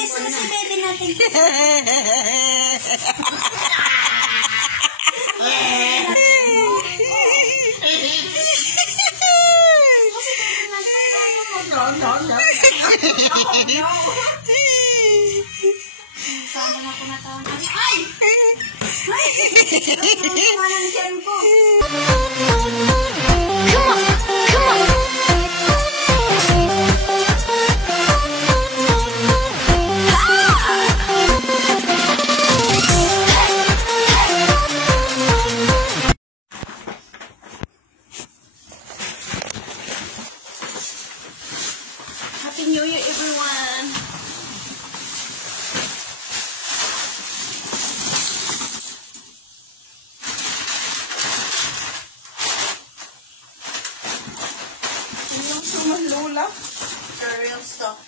Kiss mo si baby natin. Sama na po na taon. Ay! Ay! Naman ang tiyan ko. Come on! Come on! Happy New Year, everyone! Yung sumas lola. Real stuff.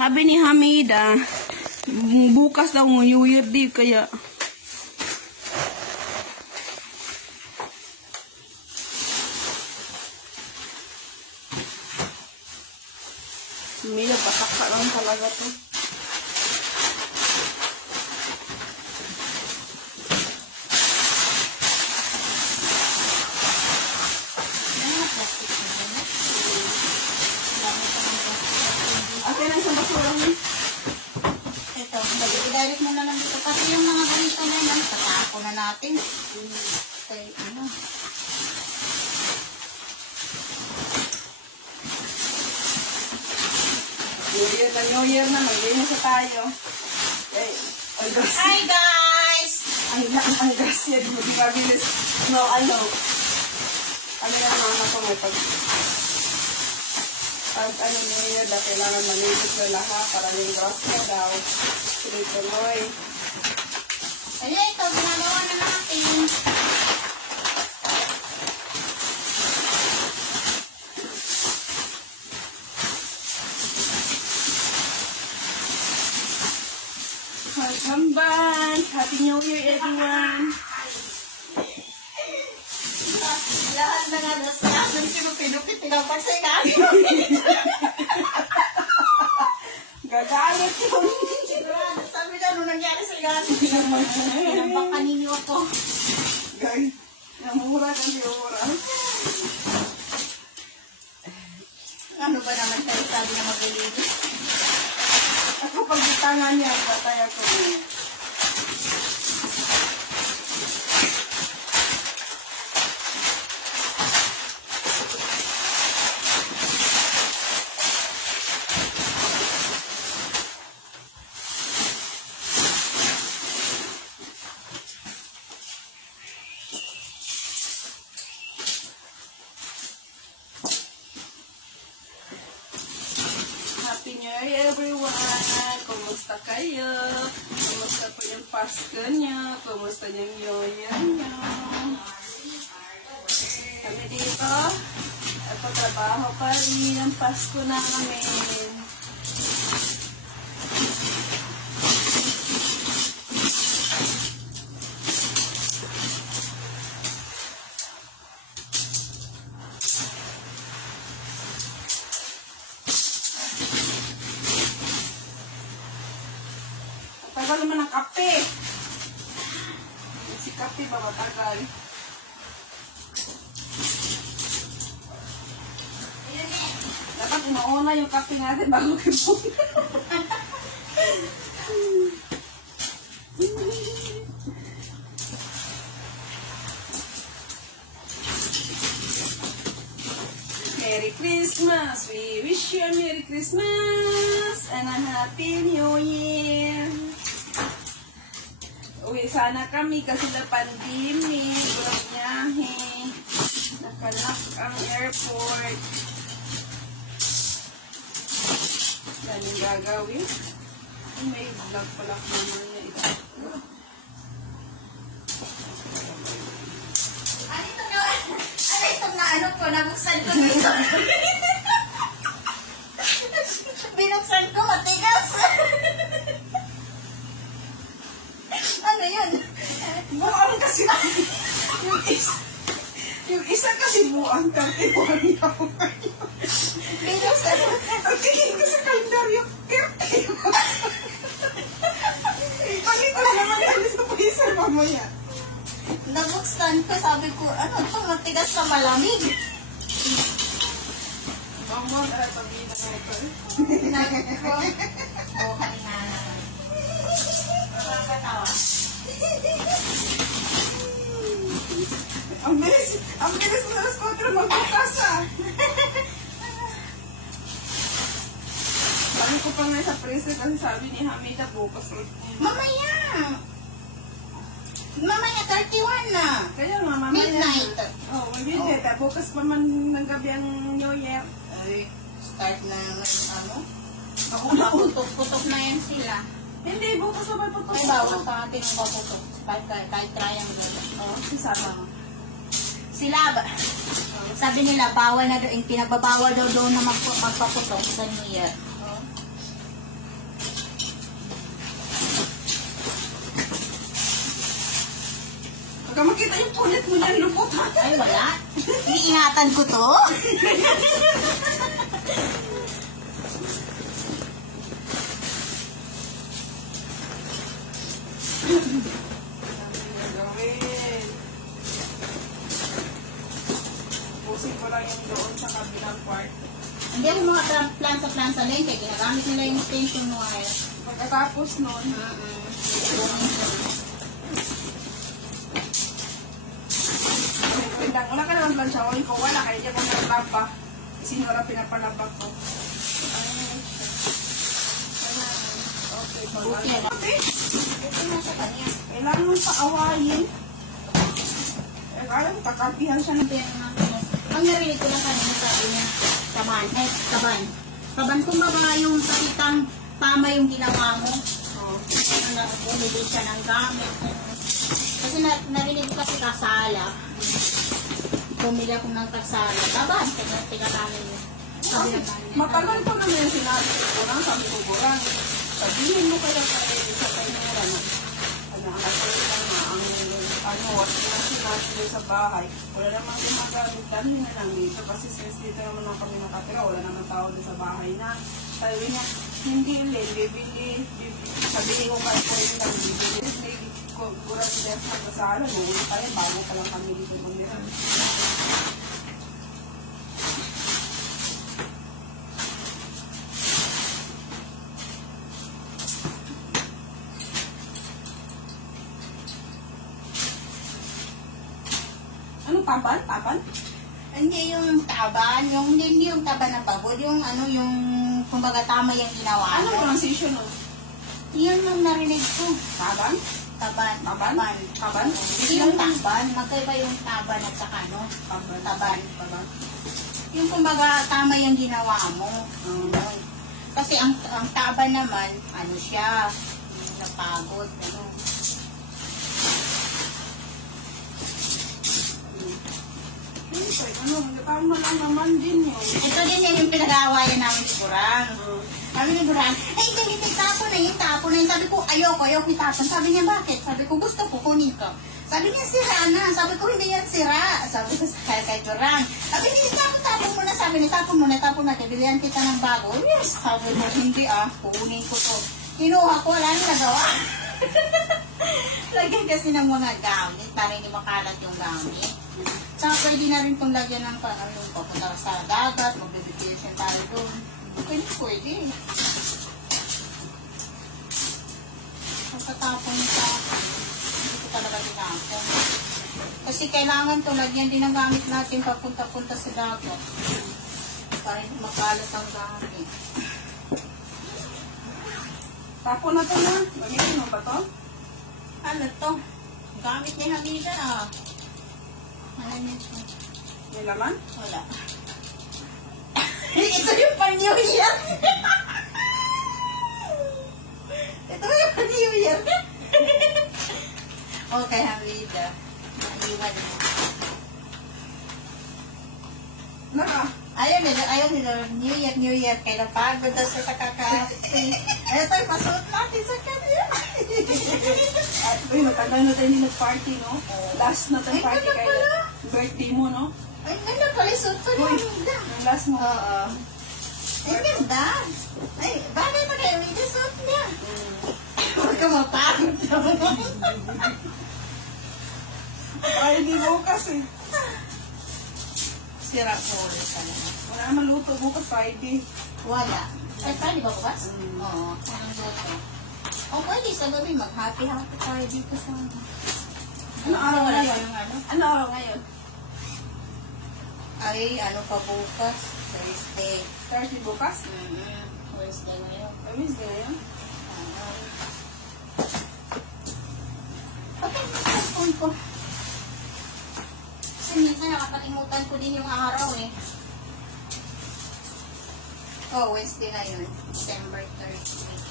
Sabi ni Hamida, bukas daw ng New Year Day, kaya Hamida, pasaka lang talaga to. Akin ang sa basura mo. Ito, i-direct mo na lang dito. Kasi yung mga ganito na yan, tatako na natin. Okay, ano. New Year na, maglinis tayo. Okay. Hi guys! Ang grasya, di mo mabilis. No, ano na mama ko may pag New Year na kailangan malinis na lahat para yung grasya daw. Tuloy-tuloy. Ayan, ito, ginagawa na natin. Welcome, Happy New Year, everyone. Lahat na nga nasasabi ko, pinukit, pinapagsikat. Gagalit yun. Sabi na, nung nangyari sa gato, pinambaka ninyo ako. Guys, namura na siya. Ano ba naman tayo sabi na maglilinis? Ako pag tangan niya, patay ako. Happy New Year, everyone! Kumusta kayo? Kumusta po yung Pasko niyo? Kumusta yung New Year niyo? Kami dito, nagpatrabaho pa rin ang Pasko namin. Tagal naman ang kape. Si kape ba matagal? Dapat mauna yung kape natin bago kipon. Merry Christmas! We wish you a Merry Christmas and a Happy New Year! Uwi sana kami kasi na pandemic, walang biyahe, nakalock ang airport. Yan yung gagawin. May vlog pala naman niya ito. Ano ito na ano ko, nabuksan ko dito. buwan niya ako ngayon. Pero sa... Ang tingin ko sa kalendaryo, 30. Bakit ko naman yan sa freezer mamaya? Nabuksan ko, sabi ko, ano to, matigas na malamig. Mama, pag-ina na ito. Nagko. Okay na. Nakakatawa. Ang bilis mo na alas 4 magbukas ah. Sabi ko pa nga sa freezer kasi sabi ni Hamida bukas. Mamaya. Mamaya 31 na. Kaya nga, mamaya. Midnight. Oh, midnight. Bukas pa man ng gabi ang New Year. Ay, start na naman, ano? Ako na po. Putok-putok na yan sila. Hindi, bukas pa may putok. Ay, bawal pa natin ang paputok. Kahit triangle. Oh, isama mo. Sila ba? Sabi nila, bawal na daw, pinababawal daw doon na magpaputok sa New Year. Oh. Pagka makita yung punit mo dyan, lupot ha? Ay, wala. Iniingatan ko to. Gawin. Pusin ko lang yung doon sa kabilang part. Hindi ako mga plansa-plansa lang, kaya ginagamit nila yung extension wire. Pagkatapos nun, wala ka naman plansyawin ko, wala kaya dyan kung nalaba. Sinura pinapalabak ko. Okay, Okay. okay. Ito na sa kanya. Kailangan mong paawayin. Alam mo, kakarpihan siya ng Ang narinig ko lang kanina, sabi niya, kaban. Kaban, kumbaga yung salitang tama yung ginawa mo. Bumili siya ng gamit. Kasi narinig ko kasi kasala. Bumili ako ng kasala. Kaban, tigatanin niya. Matagal ko naman yung sinabi ko lang, sabi ko burang. Sabihin mo kaya sa kainera na anak ko lang na ang sinasabi sa bahay. Wala naman gumagamit. Dalhin na lang dito kasi since dito naman lang kami nakatira, wala naman tao din sa bahay na. Sabi niya, hindi ulit, bibili. Sabihin ko kaya ko rin lang bibili. Gura sila sa kasala, nung kaya bago pa lang kami dito manira. Ano, taban? Hindi yung taban, hindi yung taban ng pagod, yung ano, yung kumbaga tama yung ginawa. Anong transition nun? Yun yung narinig ko. Taban? Taban. Hindi yung taban, magkaiba yung taban at saka ano, taban. Yung kumbaga tama yung ginawa mo. Kasi ang taban naman, ano siya, napagod, ano. Tama lang naman din yun. Ito din yung pinag-aawayan namin si Burang. Sabi ni Burang, ay, ganito, tapon na yun. Sabi ko, ayoko itapon. Sabi niya, bakit? Sabi ko, gusto ko, kunin ko. Sabi niya, sira na. Sabi ko, hindi yan sira. Sabi ko, kay Burang. Sabi niya, tapon mo na. Sabi niya, tapon na. Bilihan kita ng bago. Yes. Sabi mo, hindi kunin ko to. Kinuha ko, wala nang nagawa. Lagyan kasi ng mga gamit para hindi makalat yung gamit. Saka pwede na rin itong lagyan ng papunta sa dagat, mag-vacation tayo doon. Pwede. Pagkatapon sa hindi ko talaga tinapon. Kasi kailangan ito, lagyan din ang gamit natin papunta-punta sa dagat. Para hindi makalat ang gamit. Tapon na ito na. Gamitin mo ba ito? Ano to? Gamit ni Hamida Ano nito? May laman? Wala. Ito yung pan-New Year. Ito yung pan-New Year. Okay, Hamida. Maiwan. Naka. Ayaw nila. New Year. Kaya napagod na sa kakakapi. Ito yung pasuot natin sa kanya. Uy, matagal na tayo nag-party, no? Last na tayo party kayo. Birthday mo, no? Ay, nalaga pala suot ko na. Yung last mo. Oo. Ay, ganda. Ay, bagay pa kayo. Ito suot niya. Huwag ka mapagod. Friday bukas eh. Sira ko ulit talaga. Wala naman luto bukas Friday. Wala. Ay, Friday ba bukas? Oo. Anong luto? O, pwede sa gabi mag-happy-happy tayo dito sa ano. Ano araw Wala ngayon? yung ano? Ano araw ngayon? Ay, ano pa bukas? Thursday. Thursday bukas? Wednesday ngayon. Wednesday ngayon? Patay mo sa phone ko. Kasi minsan nakakalimutan ko din yung araw eh. Oh, Wednesday ngayon. December 30.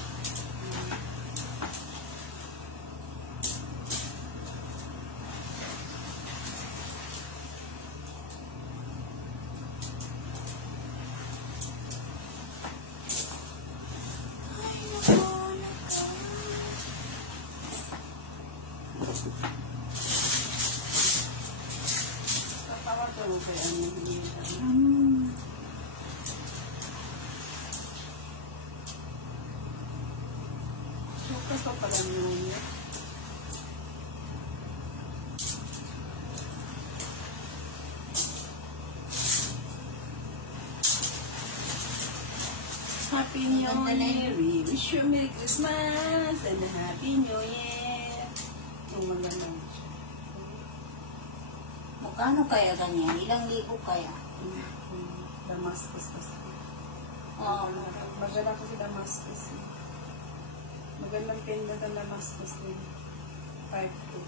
Tatawag ko kay ano hindi. Bukas pa pala yun. Happy New Year! We wish you a Merry Christmas and a Happy New Year! Yung maganda. Magkano kaya ganyan? Ilang libo kaya? Damascus kasi. Oo. Maganda kasi Damascus. Magandang pendant ang Damascus din. 5'2".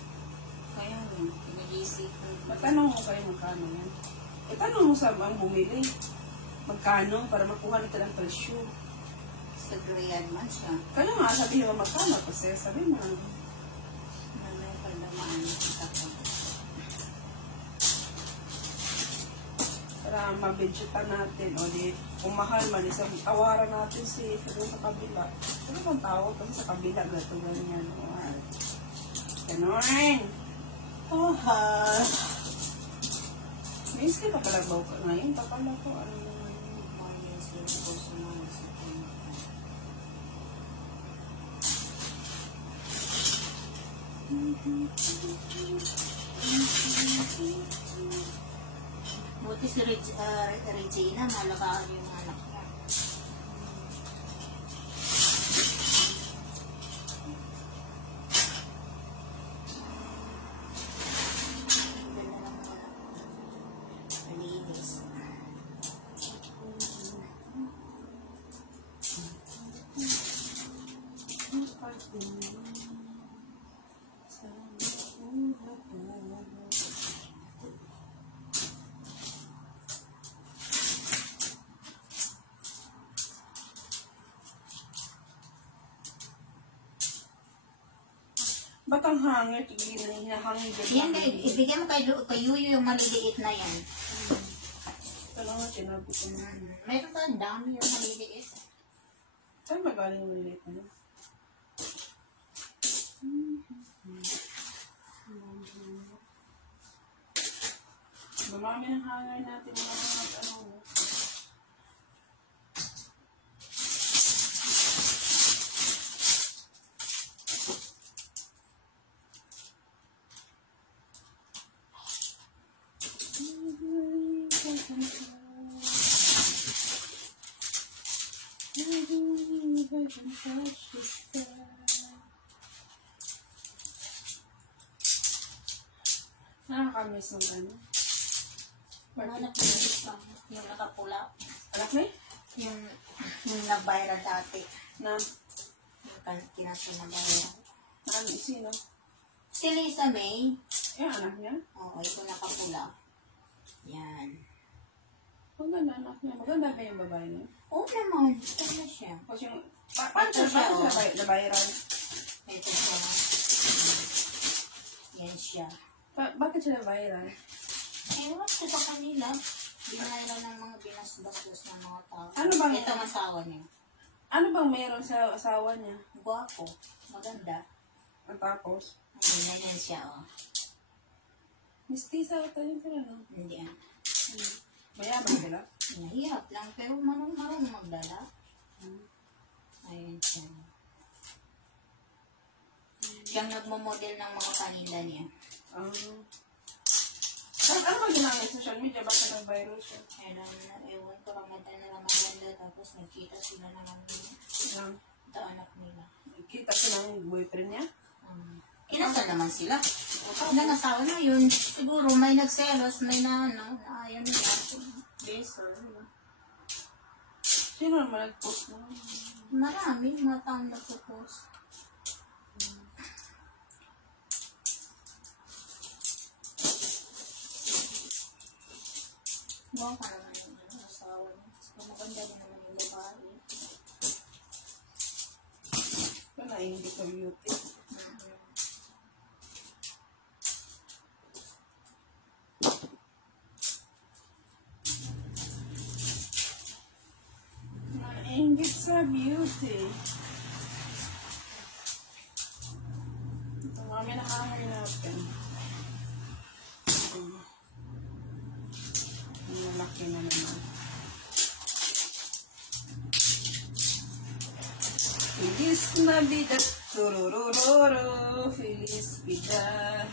Kaya yun. Pinag-isip ko. Matanong mo kayo magkano yan. Tanong mo sa mga bumili. Magkano para makuha nito ng presyo. Sa Greyad man siya. Kaya nga sabihin mo magkano kasi sabi mo. May palamaan kita ko. Para mabidgetan natin. O di, kung mahal man, isang tawaran natin si sa kabila. Ano bang tawag? Kasi sa kabila na ito ganyan. Ganon! Oh, ha. May iski pa pala ba ko ngayon? Papala ko. Ano naman yun? Buti si Regina, malakaan yung anak niya. Malinis. Ba't ang hangit? Hinahangin Yan, ibigyan mo kay Yuyu yung maliliit na yan. Talaga, tinabi ko na. Meron pa, ang dami yung maliliit. Saan magaling yung maliliit na? Mamami ng hangin natin yung mga ano. Nakakamiss ng ano? Anak mo, yung nakapula. Anak mo eh? Yung nag-viral dati. Na? Yung kinasinabayan. Ano? Sino? Si Lisa May. Eh, anak niya? Oo, ito nakapula. Yan. Maganda anak niya. Maganda ba yung babae niya? Oo naman. Ito na siya. Kasi yung... Paano siya, oh? Nabayaran? Ito siya. Yan siya. Bakit siya nabayaran? Ewan ko sa kanila. Binayaran ng mga binasbasbas ng mga tao. Ano bang... Ito ang asawa niya. Ano bang meron sa asawa niya? Guwapo. Maganda. At tapos? Ganyan siya, oh. Mistisa ito yun sila, no? Hindi ah. Mayaman sila? Mahirap lang, pero marunong magdala. Ayun siya. Siyang nagmamodel ng mga kanila niya. Ano ba ginamit sa social media? Baka nag-viral siya? Ewan ko, ramatan na lang maganda, tapos nagkita sila naman din. Ito anak nila. Kita sila ng boyfriend niya? Kinasal naman sila. Nangasawa na yun. Siguro may nagselos, may ayaw nila. Beser. Sino naman nag-post mo? Marami mga taong nagpo-post. Buwan ka naman yung asawa niya. Maganda din naman yung babae. Wala, hindi ka beauty. Nainggit sa beauty. Ito kami nakahamay natin. Malaki na naman. Feliz Navidad, tururururu, Feliz Navidad.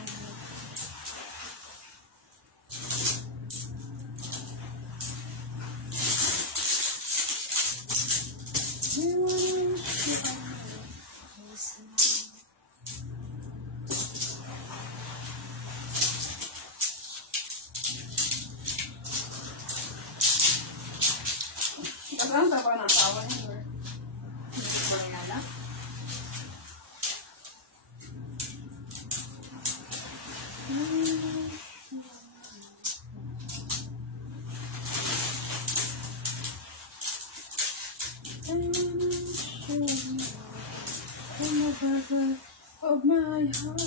Saan ka pa ng asawa niyo? Hindi ko rin alam. Of my heart.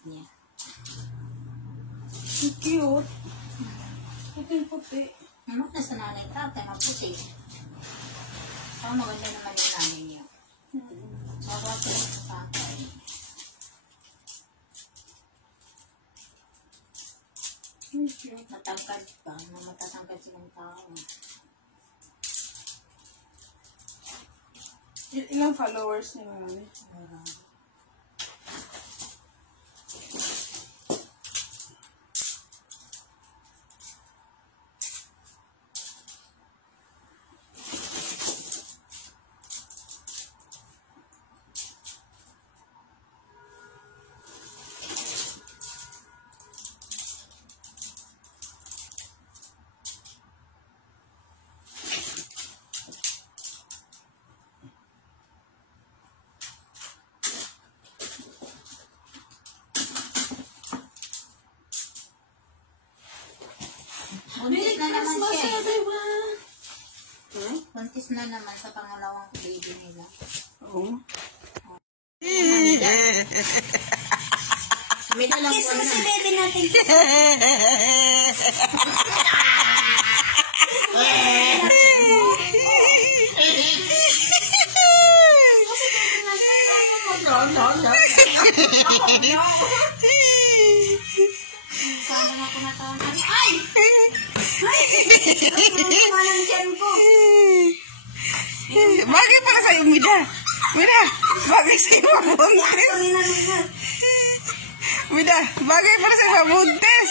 Niya. Cute. Puting-puti. Ano na sa nanay tatay, maputi. So, maganda naman yung nanay niya. So, bakit sila sa tatay? Cute. Matangkad pa, matatangkad silang tao. Ilang followers niya namin? Buntis na naman siya. Buntis na naman sa pangalawang baby nila. Oo. May dalang Kiss mo si baby natin. Sana nga kumatawa kami. Ay! Walang tiyan ko. Bakit para sa'yo, Mida? Mida, bagay sa'yo mabuntis. Mida, bagay para sa'yo mabuntis.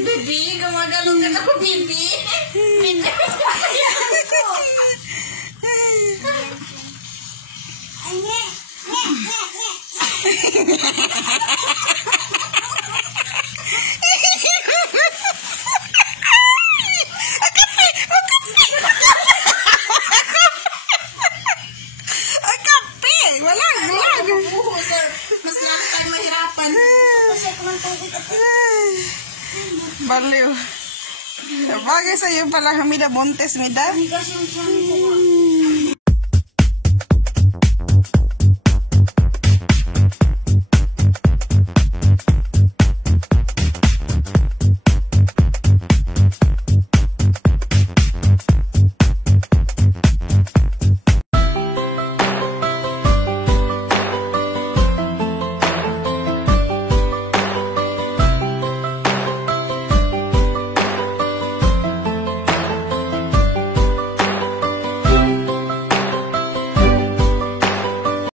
Bibi, gumagalong ka na ko, Bibi. Ay, nye, nye, nye, nye. tubig at Baliw. Bagay sa'yo pala, Hamida Montes, Mida. Migas yung tiyan ko.